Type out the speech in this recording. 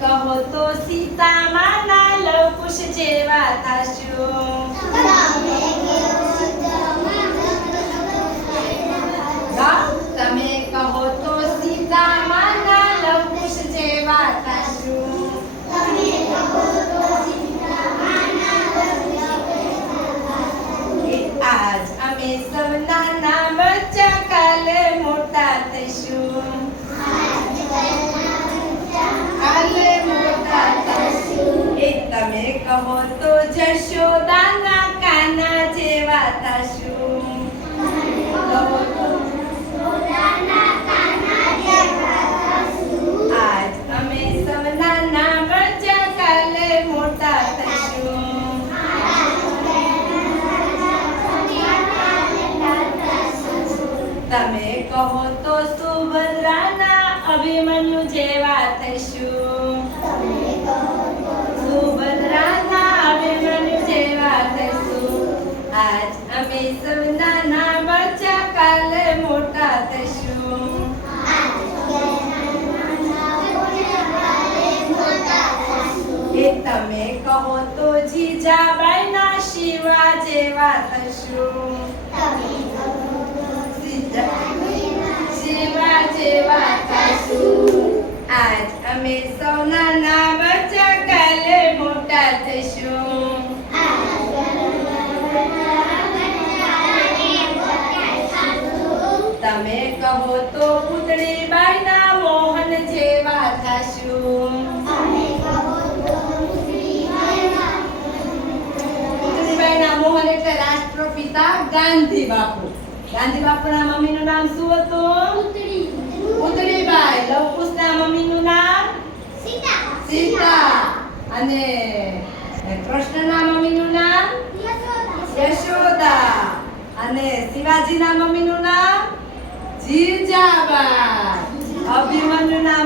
કહો તો સીતામાના લવકુશ જેવા થશું. તમે કહો તો સીતામાના લવકુશ જેવા થશું. આજ અમે સૌ નાના બચ્ચા કાલે મોટા થઈશું કાલે મોટા થઈશું એ તમે કહો તો જશોદાના કાના જેવા થશું આજ અમે સૌ નાના બચ્ચા કાલે મોટા થશું તમે કહો તો સુભદ્રાના અભિમન્યુ જેવા થઈશું. જીજાબાઈના શિવા જેવા થઈશું શિવા જેવા થઈશું આજ અમે સૌના નામ કાલે મોટા થઈશું તમે કહો તો પૂતળી બાઈના મોહન એટલે રાષ્ટ્રપિતા ગાંધી બાપુ. ગાંધી બાપુના મમ્મીનું નામ શું હતું? ઉતરીબાઈ લવકુશના મમ્મીનું નામ? સીતા. અને કૃષ્ણના મમ્મીનું નામ? યશોદા. અને શિવાજીના મમ્મીનું નામ? જીજાબાઈ. અભિમન્યુના